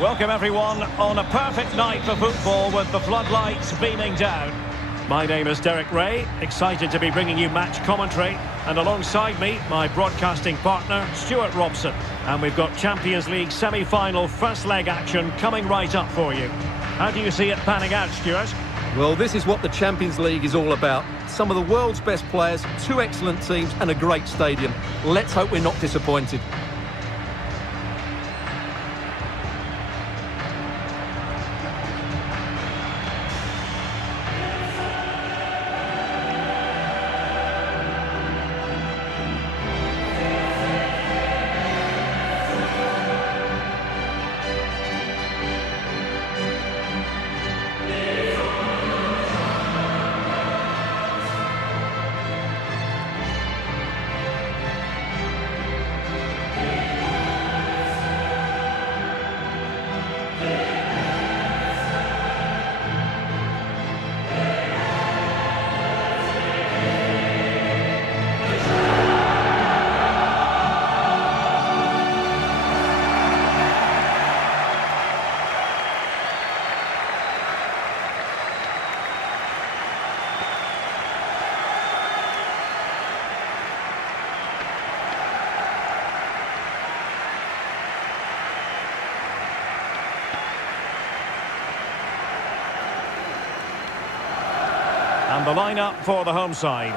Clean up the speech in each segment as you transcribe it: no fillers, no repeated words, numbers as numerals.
Welcome everyone on a perfect night for football with the floodlights beaming down. My name is Derek Ray, excited to be bringing you match commentary, and alongside me, my broadcasting partner, Stuart Robson. And we've got Champions League semi-final first leg action coming right up for you. How do you see it panning out, Stuart? Well, this is what the Champions League is all about. Some of the world's best players, two excellent teams and a great stadium. Let's hope we're not disappointed. And the lineup for the home side.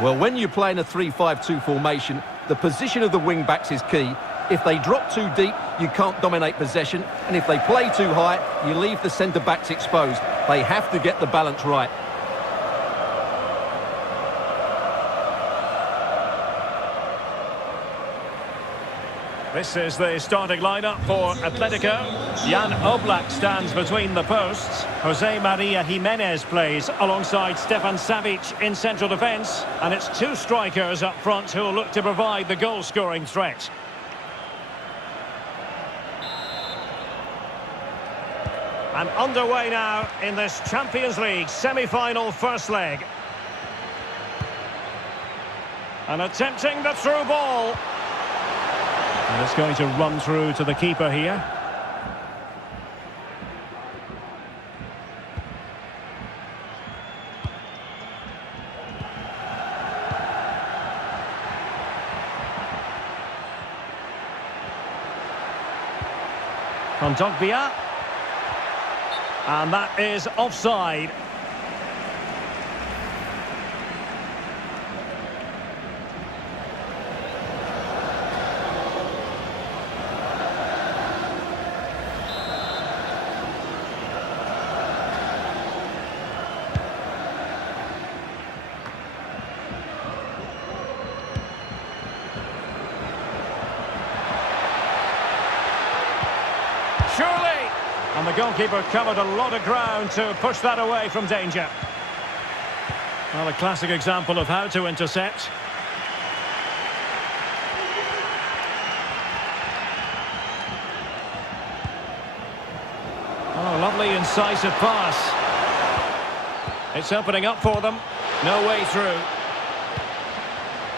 Well, when you're playing a 3-5-2 formation, the position of the wing-backs is key. If they drop too deep, you can't dominate possession. And if they play too high, you leave the centre-backs exposed. They have to get the balance right. This is the starting lineup for Atletico. Jan Oblak stands between the posts. Jose Maria Jimenez plays alongside Stefan Savic in central defence. And it's two strikers up front who will look to provide the goal-scoring threat. And underway now in this Champions League semi-final first leg. And attempting the through ball. And it's going to run through to the keeper here. Kondogbia. And that is offside. Surely! And the goalkeeper covered a lot of ground to push that away from danger. Well, a classic example of how to intercept. Oh, lovely incisive pass. It's opening up for them. No way through.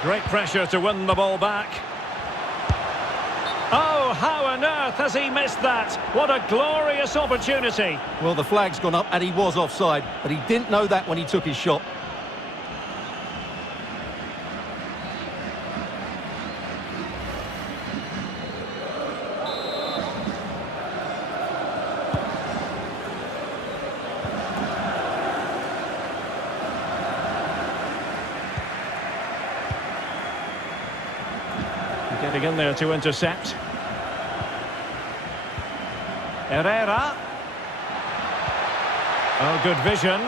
Great pressure to win the ball back. Oh, how on earth has he missed that? What a glorious opportunity. Well, the flag's gone up and he was offside, but he didn't know that when he took his shot. Getting in there to intercept. Herrera. Oh, good vision.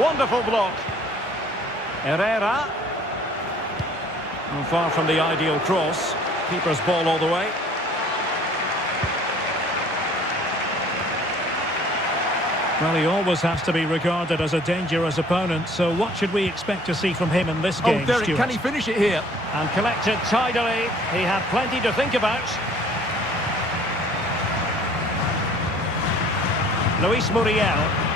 Wonderful block. Herrera. Far from the ideal cross. Keeper's ball all the way. Well, he always has to be regarded as a dangerous opponent, so what should we expect to see from him in this game, Oh, Derek, Stuart? can he finish it here? And collected tidily. He had plenty to think about. Luis Muriel.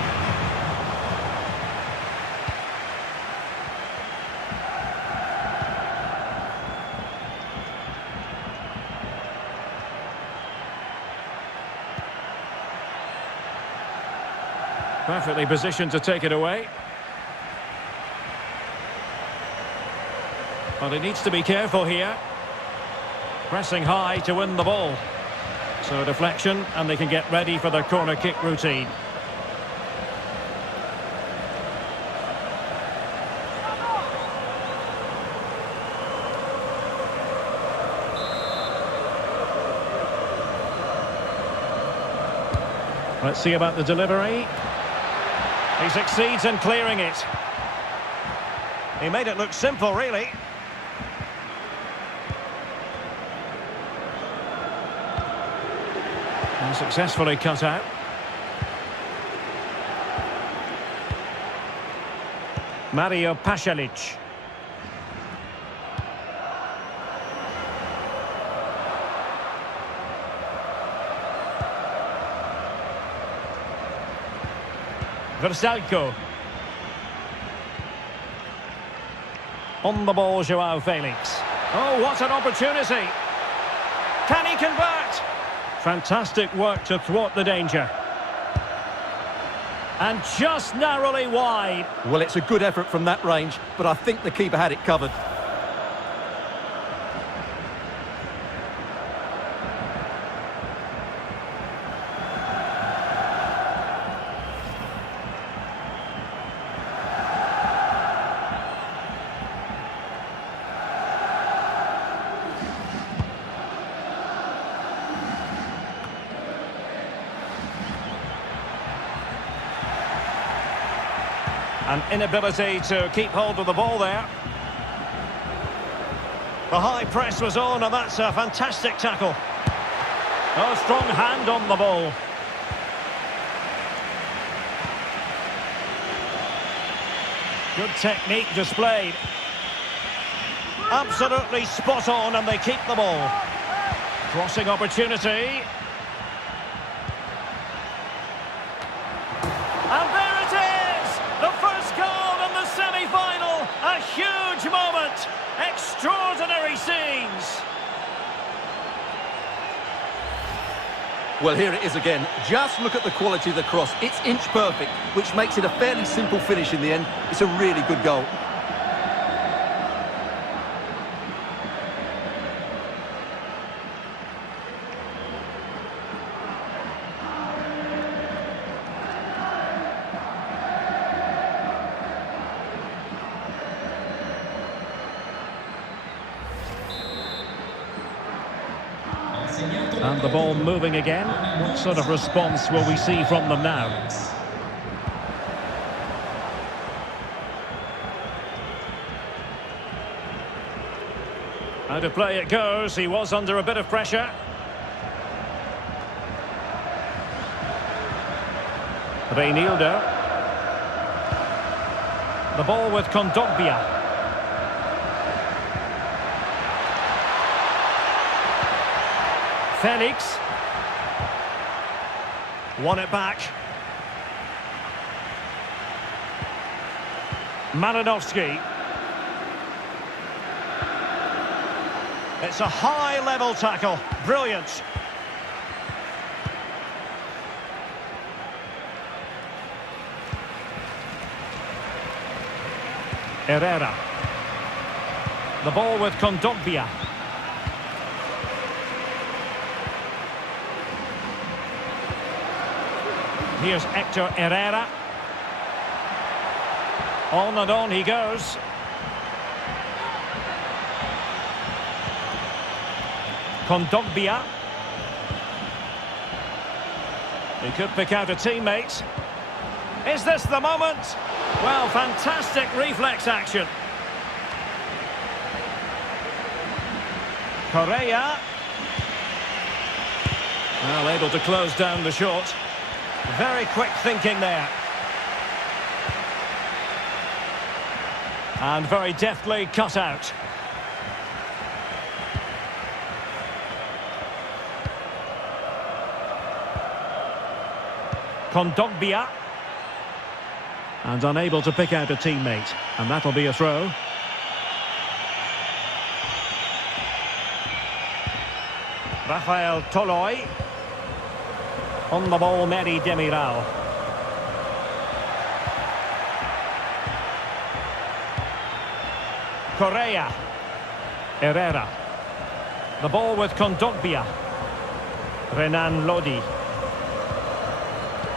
Perfectly positioned to take it away. But he needs to be careful here. Pressing high to win the ball. So deflection, and they can get ready for their corner kick routine. Let's see about the delivery. He succeeds in clearing it. He made it look simple, really. And successfully cut out. Mario Pasalic. Versalco. On the ball, João Felix. Oh, what an opportunity. Can he convert? Fantastic work to thwart the danger. And just narrowly wide. Well, it's a good effort from that range, but I think the keeper had it covered. An inability to keep hold of the ball there. The high press was on, and that's a fantastic tackle. Oh, strong hand on the ball. Good technique displayed. Absolutely spot on, and they keep the ball. Crossing opportunity. And there it is! The first goal in the semi-final. A huge moment. Extraordinary scenes. Well, here it is again. Just look at the quality of the cross. It's inch perfect, which makes it a fairly simple finish in the end. It's a really good goal. And the ball moving again. What sort of response will we see from them now? Out of play it goes. He was under a bit of pressure. Reinildo. The ball with Kondogbia. Felix. Won it back. Malinovsky. It's a high-level tackle. Brilliant. Herrera. The ball with Kondogbia. Here's Hector Herrera. On and on he goes. Kondogbia. He could pick out a teammate. Is this the moment? Well, fantastic reflex action. Correa. Well, able to close down the shot. Very quick thinking there. And very deftly cut out. Kondogbia. And unable to pick out a teammate. And that'll be a throw. Rafael Toloi. On the ball, Meri Demiral. Correa. Herrera. The ball with Kondogbia. Renan Lodi.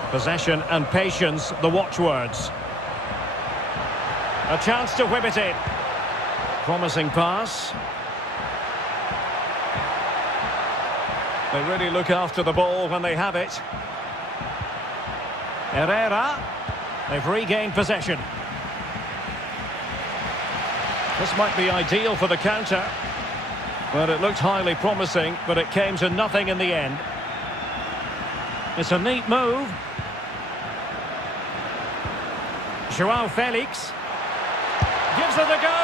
Possession and patience, the watchwords. A chance to whip it in. Promising pass. They really look after the ball when they have it. Herrera. They've regained possession. This might be ideal for the counter. Well, it looked highly promising, but it came to nothing in the end. It's a neat move. Joao Felix gives it a go.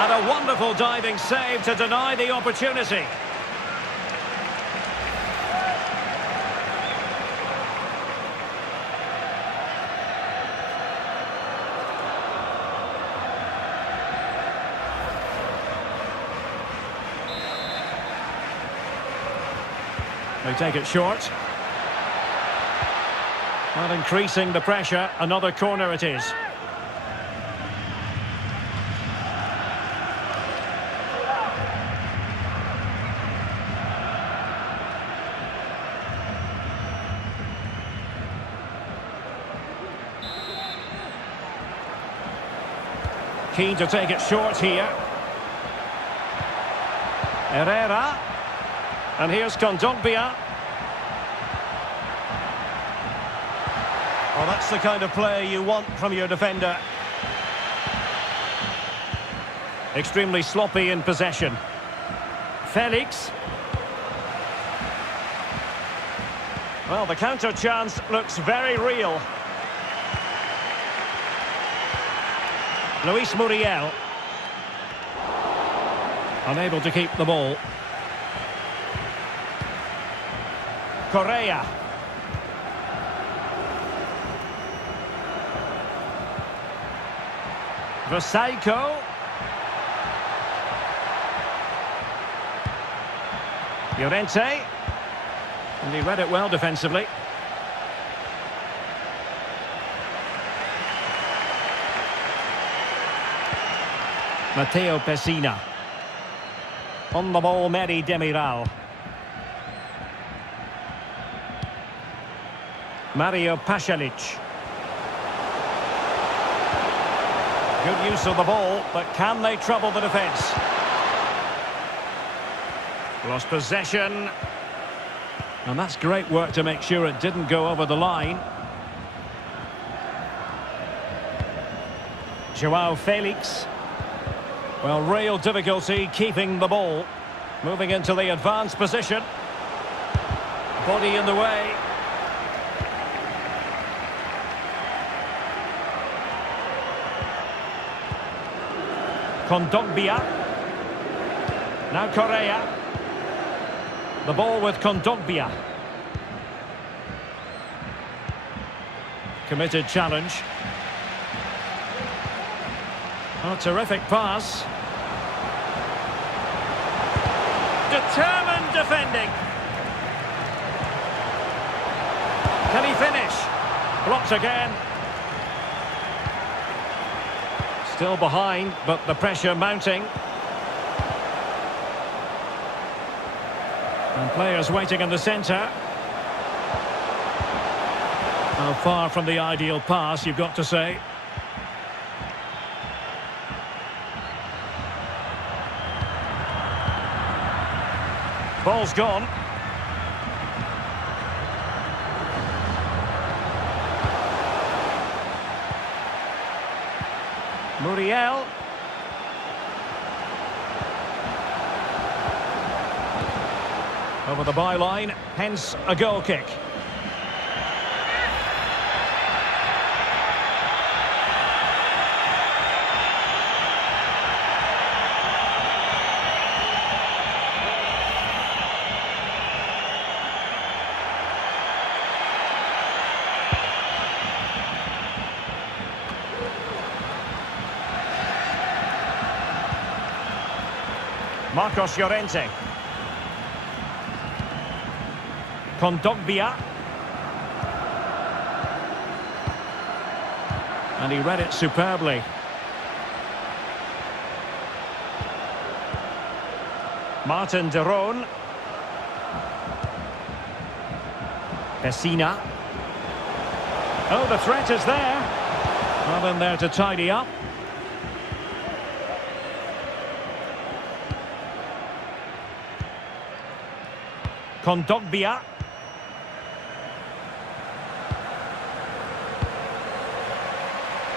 And a wonderful diving save to deny the opportunity. They take it short. Not increasing the pressure. Another corner it is. Keen to take it short here. Herrera. And here's Kondogbia. Well, that's the kind of play you want from your defender. Extremely sloppy in possession. Felix. Well, the counter chance looks very real. Luis Muriel. Unable to keep the ball. Correa. Versailles. Llorente. And he read it well defensively. Matteo Pessina. On the ball, Meri Demiral. Mario Pasalic. Good use of the ball, but can they trouble the defence? Lost possession. And that's great work to make sure it didn't go over the line. Joao Felix. Well, real difficulty keeping the ball. Moving into the advanced position. Body in the way. Kondogbia. Now Correa. The ball with Kondogbia. Committed challenge. Oh, terrific pass. Determined defending. Can he finish? Blocked again. Still behind, but the pressure mounting. And players waiting in the centre. How far from the ideal pass, you've got to say. Ball's gone. Muriel. Over the byline, hence a goal kick. Marcos Llorente. Kondogbia. And he read it superbly. Martin de Roon. Pessina. Oh, the threat is there. Well, in there to tidy up. Kondogbia.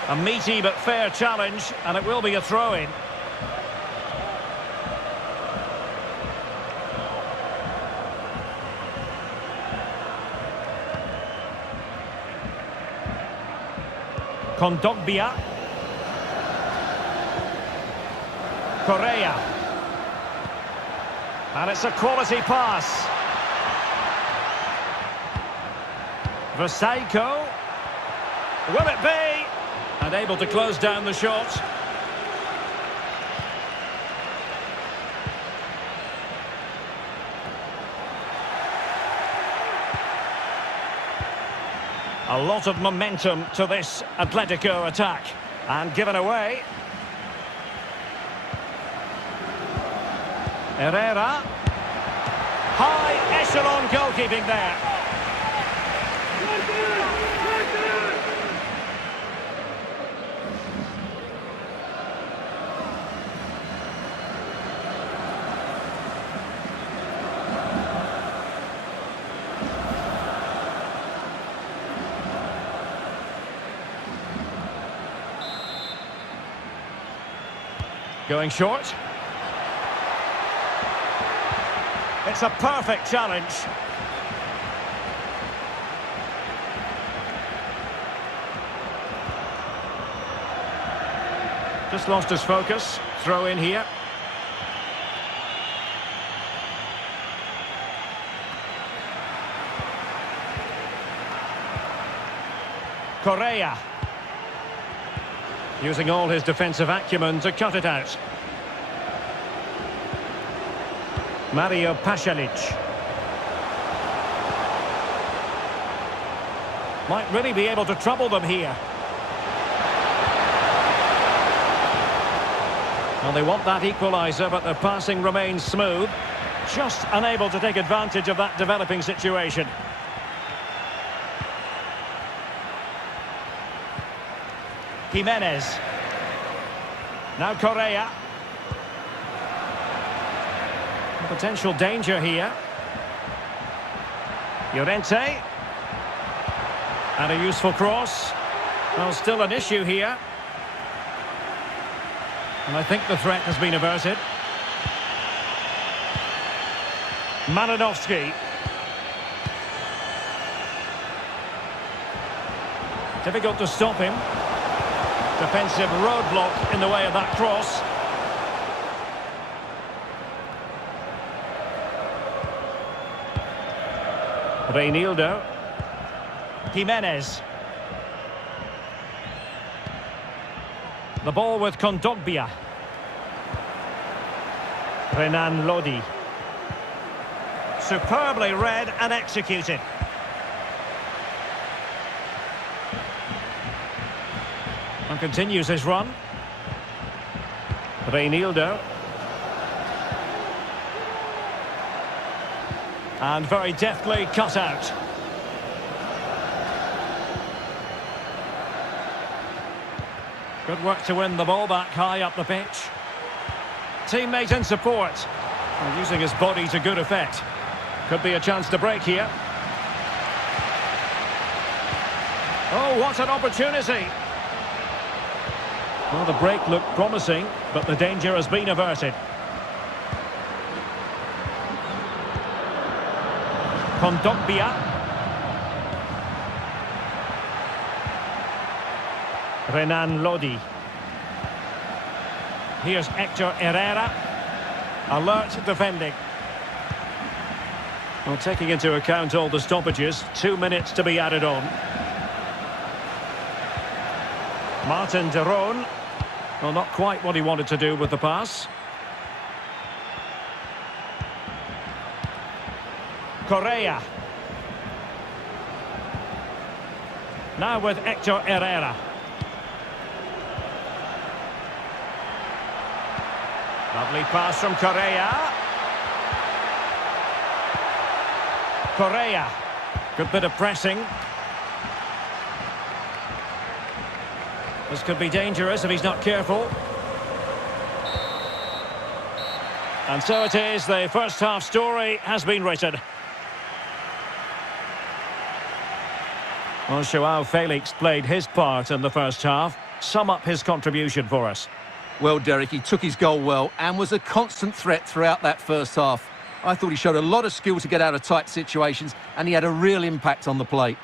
A meaty but fair challenge, and it will be a throw-in. Kondogbia. Correa. And it's a quality pass. Versailles. Will it be? And able to close down the shot. A lot of momentum to this Atletico attack. And given away. Herrera. High echelon goalkeeping there. Going short. It's a perfect challenge. Just lost his focus. Throw in here. Correa. Using all his defensive acumen to cut it out. Mario Pasalic. Might really be able to trouble them here. Well, they want that equaliser, but their passing remains smooth. Just unable to take advantage of that developing situation. Jimenez. Now Correa. Potential danger here. Llorente. And a useful cross. Well, still an issue here. And I think the threat has been averted. Malinowski. Difficult to stop him. Defensive roadblock in the way of that cross. Reinildo. Jimenez. The ball with Kondogbia. Renan Lodi. Superbly read and executed. And continues his run. Reinildo. And very deftly cut out. Good work to win the ball back high up the pitch. Teammate in support. And using his body to good effect. Could be a chance to break here. Oh, what an opportunity. Well, the break looked promising, but the danger has been averted. Kondogbia. Renan Lodi. Here's Hector Herrera. Alert defending. Well, taking into account all the stoppages, 2 minutes to be added on. Martin de Roon. Well, not quite what he wanted to do with the pass. Correa. Now with Hector Herrera. Lovely pass from Correa. Correa. Good bit of pressing. This could be dangerous if he's not careful. And so it is, the first half story has been written. Well, Joao Felix played his part in the first half. Sum up his contribution for us. Well, Derek, he took his goal well and was a constant threat throughout that first half. I thought he showed a lot of skill to get out of tight situations, and he had a real impact on the plate.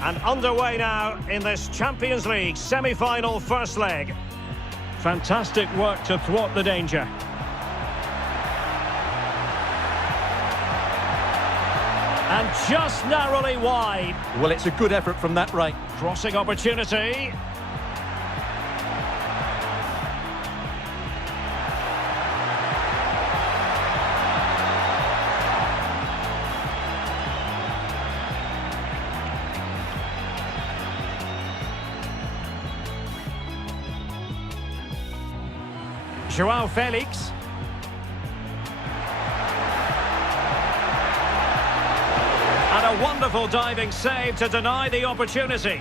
And underway now in this Champions League semi-final first leg. Fantastic work to thwart the danger. And just narrowly wide. Well, it's a good effort from that right. Crossing opportunity. Joao Felix. And a wonderful diving save to deny the opportunity.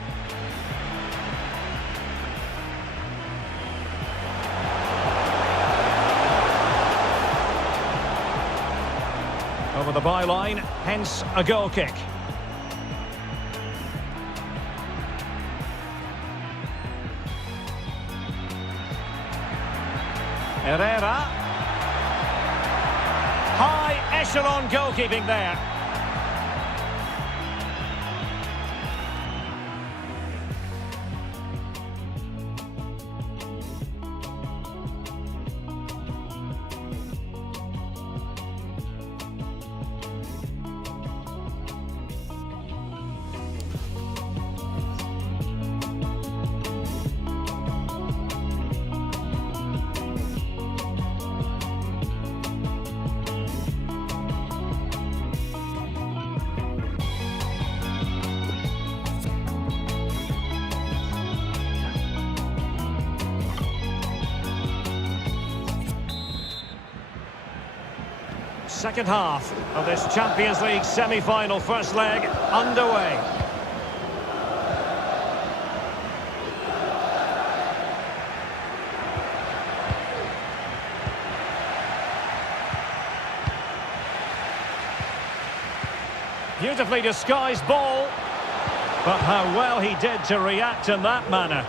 Over the byline, hence a goal kick. Herrera. High echelon goalkeeping there. Second half of this Champions League semi-final first leg underway. Beautifully disguised ball, but how well he did to react in that manner.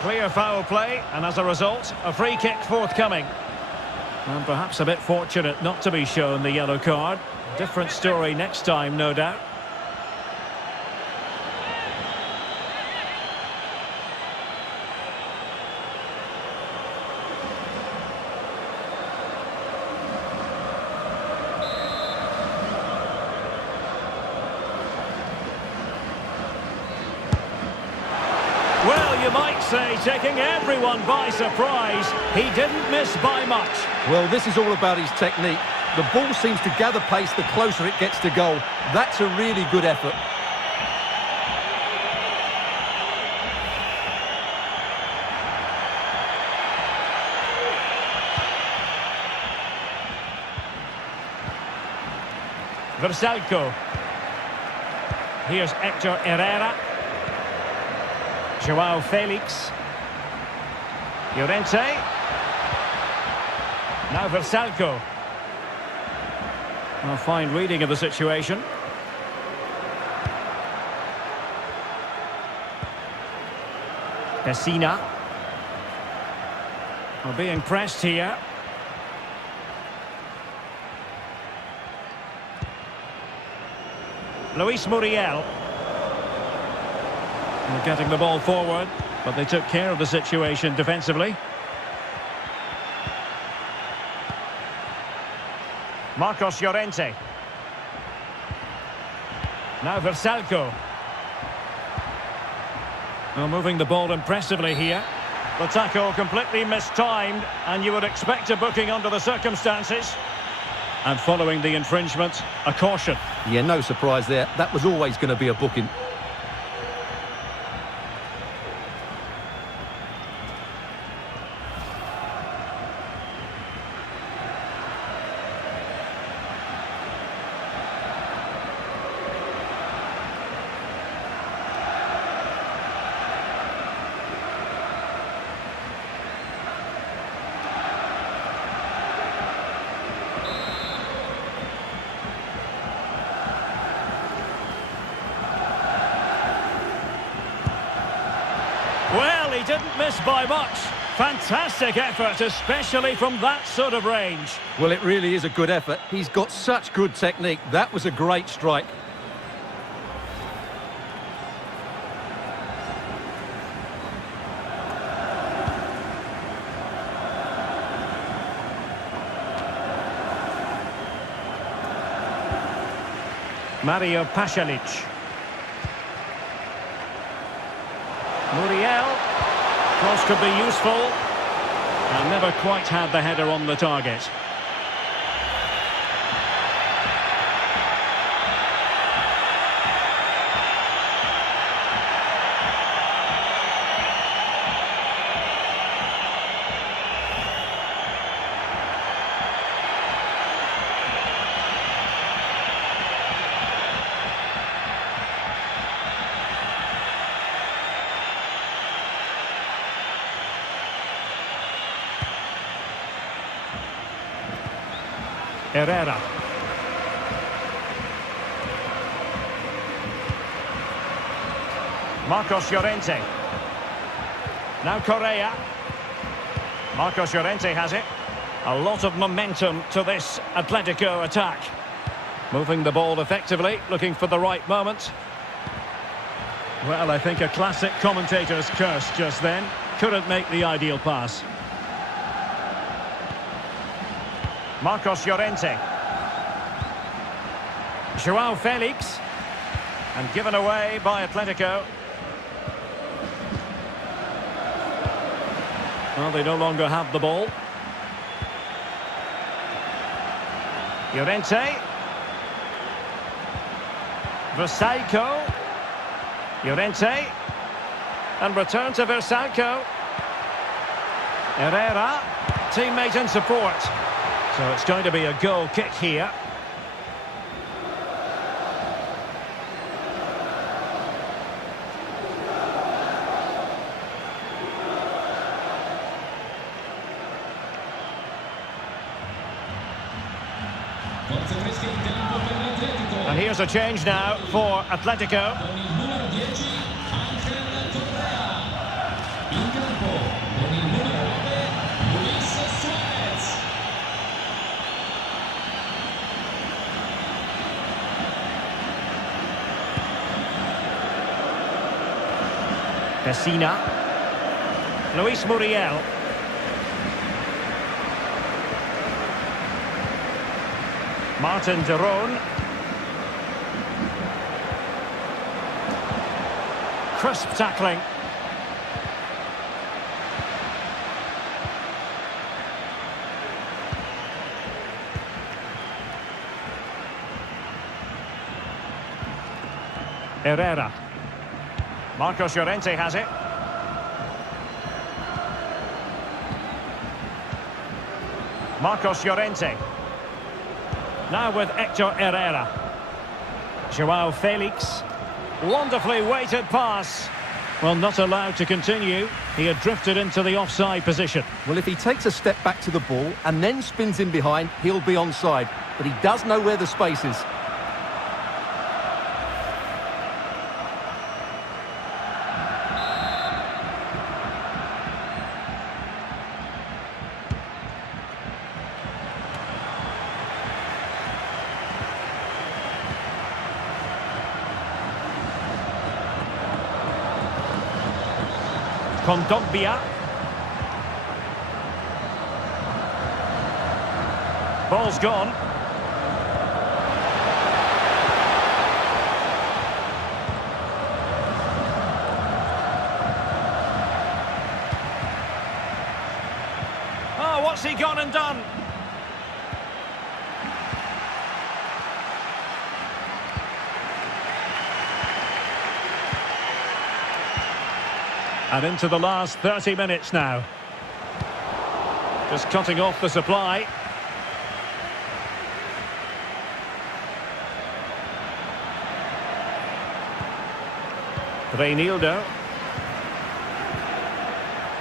Clear foul play, and as a result, a free kick forthcoming. And perhaps a bit fortunate not to be shown the yellow card. Different story next time, no doubt. Well, you might say taking everyone by surprise. He didn't miss by much. Well, this is all about his technique. The ball seems to gather pace the closer it gets to goal. That's a really good effort. Versalco. Here's Hector Herrera. Joao Felix. Llorente. Now Versalco. A fine reading of the situation. Pessina. We're being pressed here. Luis Muriel. They're getting the ball forward, but they took care of the situation defensively. Marcos Llorente. Now Versalco. Well, moving the ball impressively here. The tackle completely mistimed, and you would expect a booking under the circumstances. And following the infringement, a caution. Yeah, no surprise there. That was always going to be a booking. didn't miss by much. Fantastic effort, especially from that sort of range. Well, it really is a good effort. He's got such good technique. That was a great strike. Mario Pasalic. Muriel. Cross could be useful. And never quite had the header on the target. Herrera. Marcos Llorente. Now Correa. Marcos Llorente has it. A lot of momentum to this Atletico attack. Moving the ball effectively, looking for the right moment. Well, I think a classic commentator's curse just then. Couldn't make the ideal pass. Marcos Llorente. Joao Felix. And given away by Atletico. Well, they no longer have the ball. Llorente. Versalco. Llorente. And return to Versalco. Herrera. Teammate in support. So it's going to be a goal kick here. And here's a change now for Atletico. Pessina. Luis Muriel. Martin de Roon. Crisp tackling. Herrera. Marcos Llorente has it. Marcos Llorente. Now with Hector Herrera. Joao Felix. Wonderfully weighted pass. Well, not allowed to continue. He had drifted into the offside position. Well, if he takes a step back to the ball and then spins in behind, he'll be onside. But he does know where the space is. Kondogbia. Ball's gone. Oh, what's he gone and done? And into the last 30 minutes now. Just cutting off the supply. Reinildo.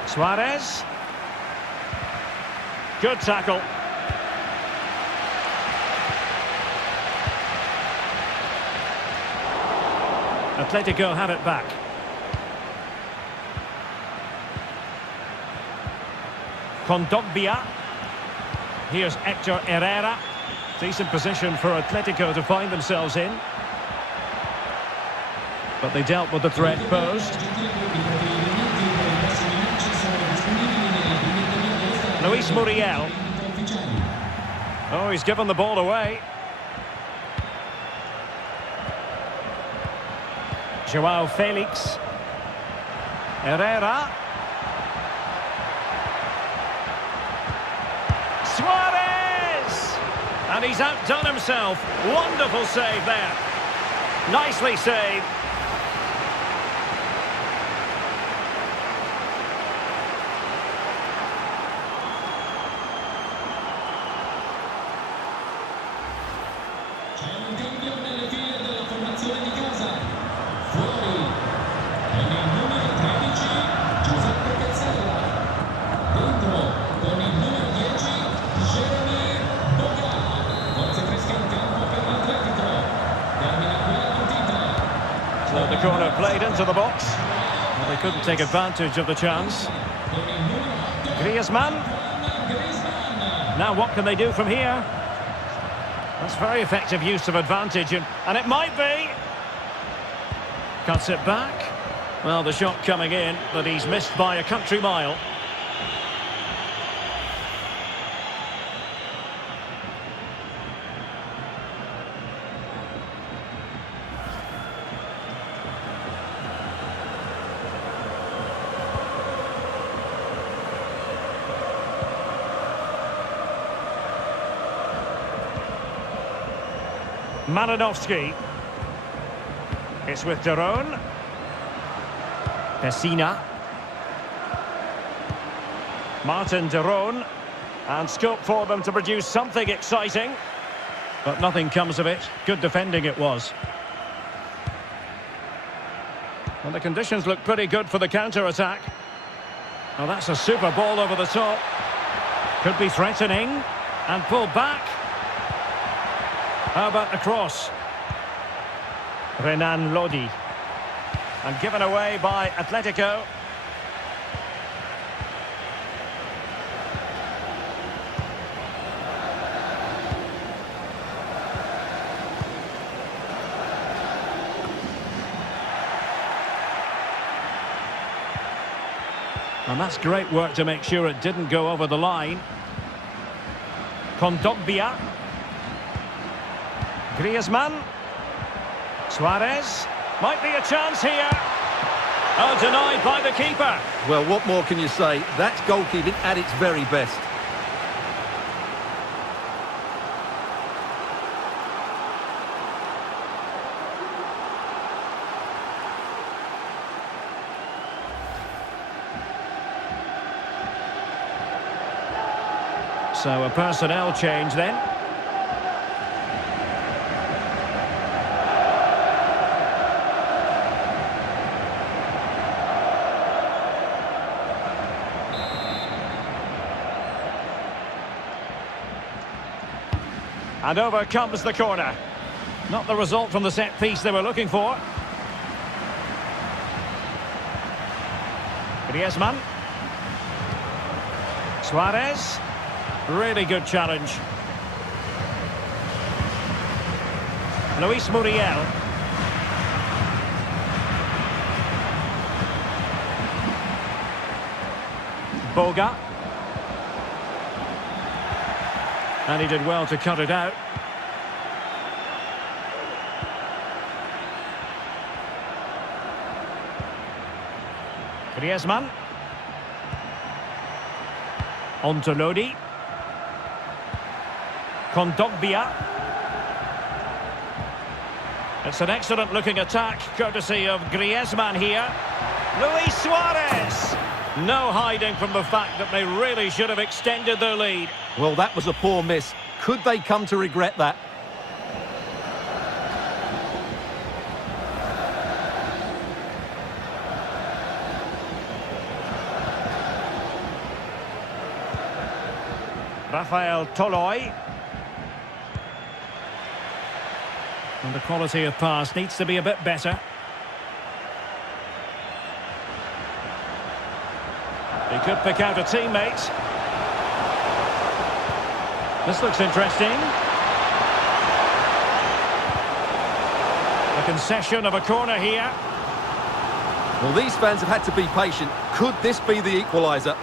Suarez. Good tackle. Atletico have it back. Kondogbia. Here's Hector Herrera. Decent position for Atletico to find themselves in. But they dealt with the threat posed. Luis Muriel. Oh, he's given the ball away. Joao Felix. Herrera. Suarez! And he's outdone himself. Wonderful save there. Nicely saved. So the corner played into the box. Well, they couldn't take advantage of the chance. Griezmann. Now what can they do from here? That's very effective use of advantage, and it might be. Cuts it back. Well, the shot coming in, but he's missed by a country mile. Malinovsky. It's with Daron. Pessina. Martin Daron. And scope for them to produce something exciting. But nothing comes of it. Good defending it was. And the conditions look pretty good for the counter-attack. Well, that's a super ball over the top. Could be threatening. And pulled back. How about the cross? Renan Lodi. And given away by Atletico. And that's great work to make sure it didn't go over the line. Kondogbia. Griezmann. Suarez. Might be a chance here. Oh, denied by the keeper. Well, what more can you say? That's goalkeeping at its very best. So a personnel change then. And over comes the corner. Not the result from the set piece they were looking for. Griezmann. Suarez. Really good challenge. Luis Muriel. Boga. And he did well to cut it out. Griezmann. On to Lodi. Kondogbia. It's an excellent looking attack, courtesy of Griezmann here. Luis Suarez. No hiding from the fact that they really should have extended their lead. Well, that was a poor miss. Could they come to regret that? Rafael Toloi. And the quality of pass needs to be a bit better. He could pick out a teammate. This looks interesting. The concession of a corner here. Well, these fans have had to be patient. Could this be the equaliser?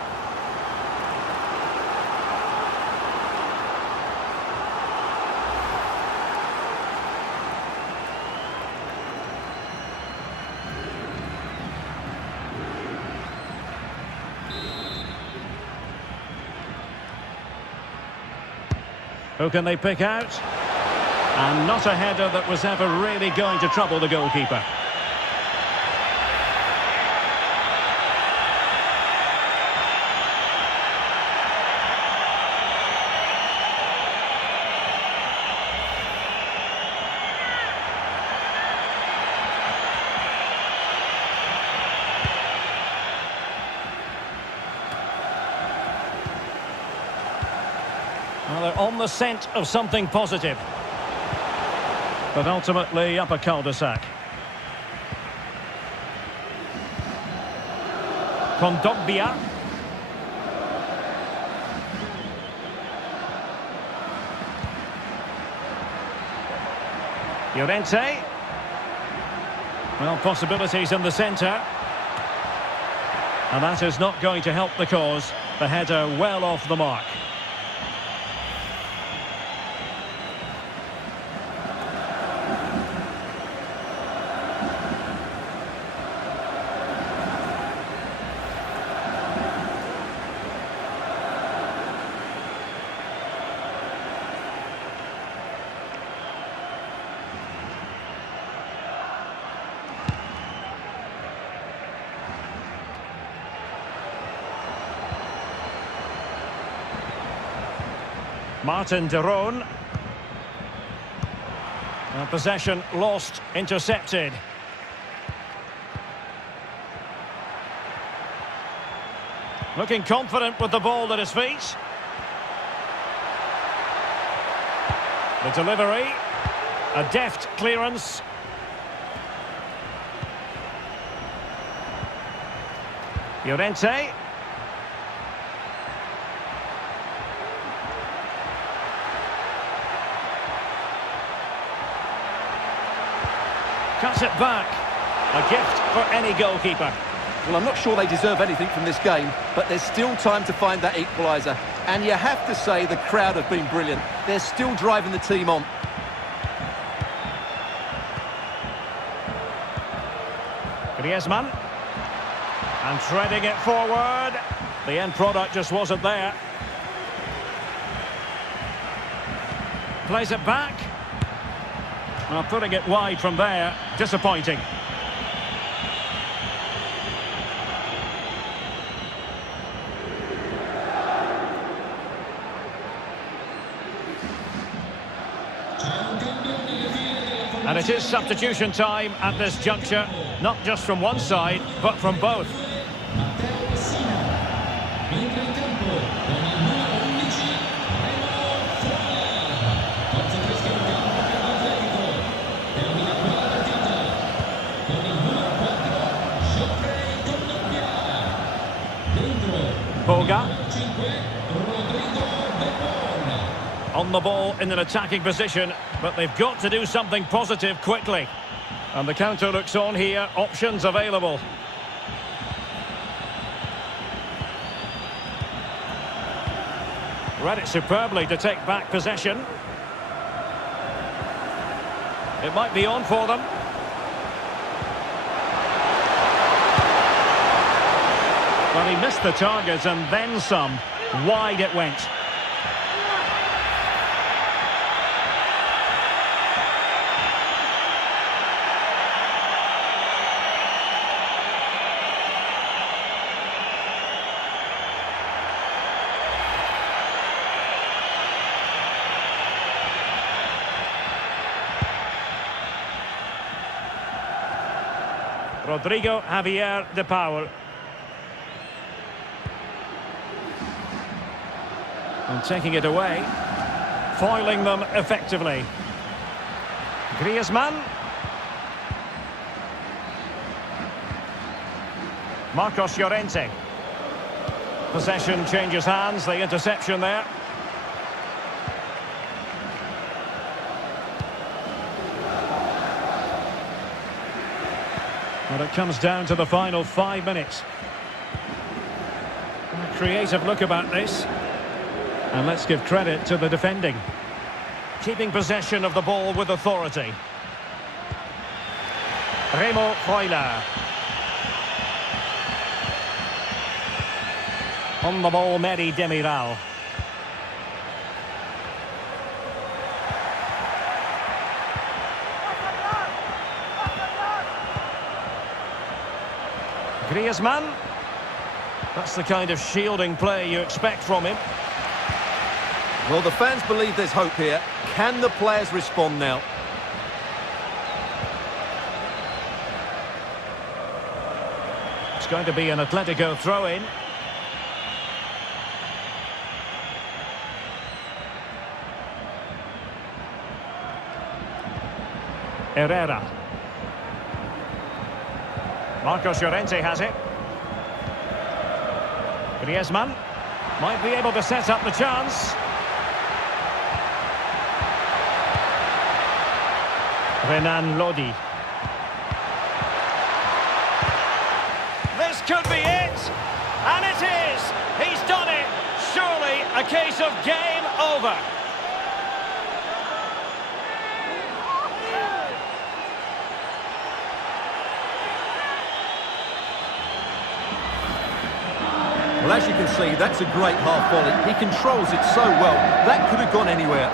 Who can they pick out? And not a header that was ever really going to trouble the goalkeeper. Well, they're on the scent of something positive. But ultimately up a cul-de-sac. Kondogbia. Llorente. Well, possibilities in the centre. And that is not going to help the cause. The header well off the mark. Martin de Roon. Possession lost, intercepted. Looking confident with the ball at his feet. The delivery. A deft clearance. Llorente. Cuts it back. A gift for any goalkeeper. Well, I'm not sure they deserve anything from this game, but there's still time to find that equaliser. And you have to say the crowd have been brilliant. They're still driving the team on. Griezmann. And threading it forward. The end product just wasn't there. Plays it back. Well, putting it wide from there, disappointing. And it is substitution time at this juncture, not just from one side, but from both. Boga. On the ball in an attacking position, but they've got to do something positive quickly. And the counter looks on here, options available. Read it superbly to take back possession. It might be on for them. Well, he missed the target and then some. Wide it went. Rodrigo Javier de Paul. And taking it away. Foiling them effectively. Griezmann. Marcos Llorente. Possession changes hands, the interception there. Well, it comes down to the final 5 minutes. A creative look about this. And let's give credit to the defending. Keeping possession of the ball with authority. Remo Freuler. On the ball, Meri Demiral. Griezmann. That's the kind of shielding play you expect from him. Well, the fans believe there's hope here. Can the players respond now? It's going to be an Atletico throw-in. Herrera. Marcos Llorente has it. Griezmann might be able to set up the chance. Renan Lodi. This could be it, and it is. He's done it. Surely a case of game over. Well, as you can see, that's a great half volley. He controls it so well. That could have gone anywhere.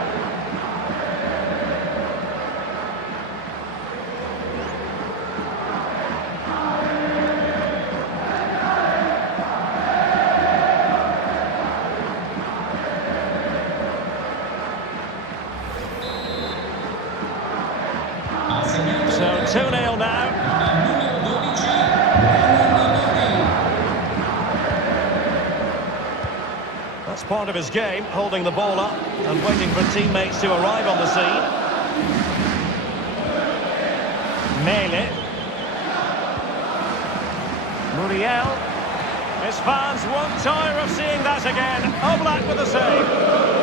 So 2-0 now. That's part of his game, holding the ball up and waiting for teammates to arrive on the scene. Mele. Muriel. His fans won't tire of seeing that again. Oblak with the save.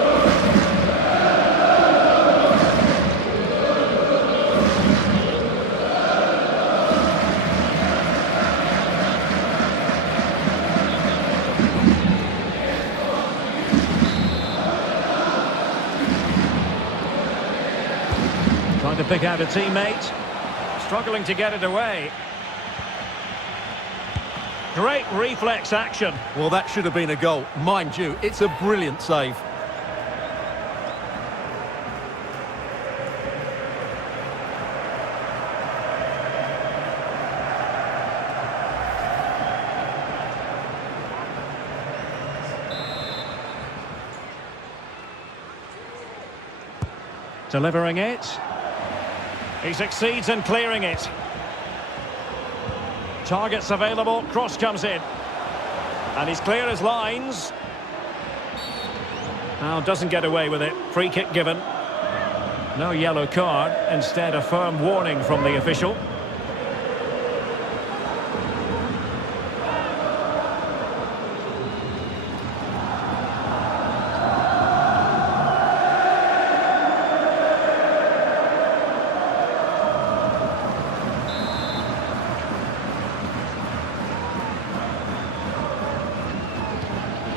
Trying to pick out a teammate. Struggling to get it away. Great reflex action. Well, that should have been a goal. Mind you, it's a brilliant save. Delivering it. He succeeds in clearing it. Targets available, cross comes in. And he's clear as lines. Now doesn't get away with it. Free kick given. No yellow card, instead a firm warning from the official.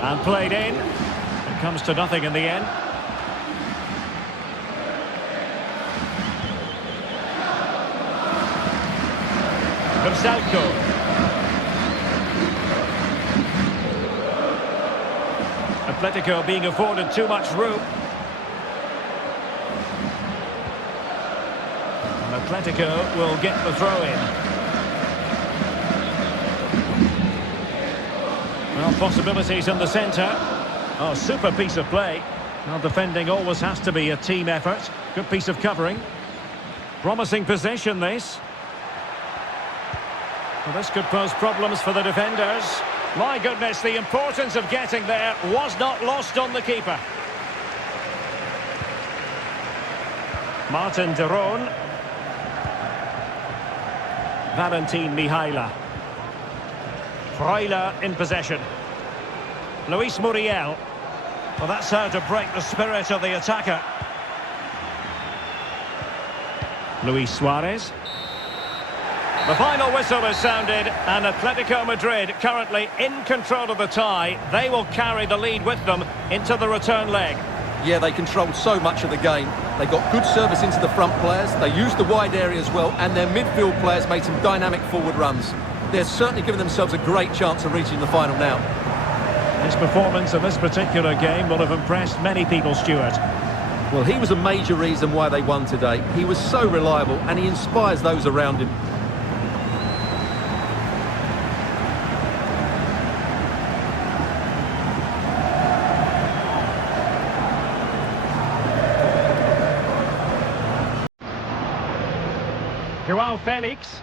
And played in. It comes to nothing in the end. Versalco. Atletico being afforded too much room. And Atletico will get the throw-in. Well, possibilities in the centre. Oh, super piece of play. Well, defending always has to be a team effort. Good piece of covering. Promising possession, this. Well, this could pose problems for the defenders. My goodness, the importance of getting there was not lost on the keeper. Martin de Roon. Valentin Mihaila. Freuler in possession. Luis Muriel. Well, that's how to break the spirit of the attacker. Luis Suarez. The final whistle is sounded, and Atletico Madrid currently in control of the tie. They will carry the lead with them into the return leg. Yeah, they controlled so much of the game. They got good service into the front players, they used the wide area as well, and their midfield players made some dynamic forward runs. They're certainly giving themselves a great chance of reaching the final now. His performance in this particular game will have impressed many people, Stuart. Well, he was a major reason why they won today. He was so reliable, and he inspires those around him. João Felix.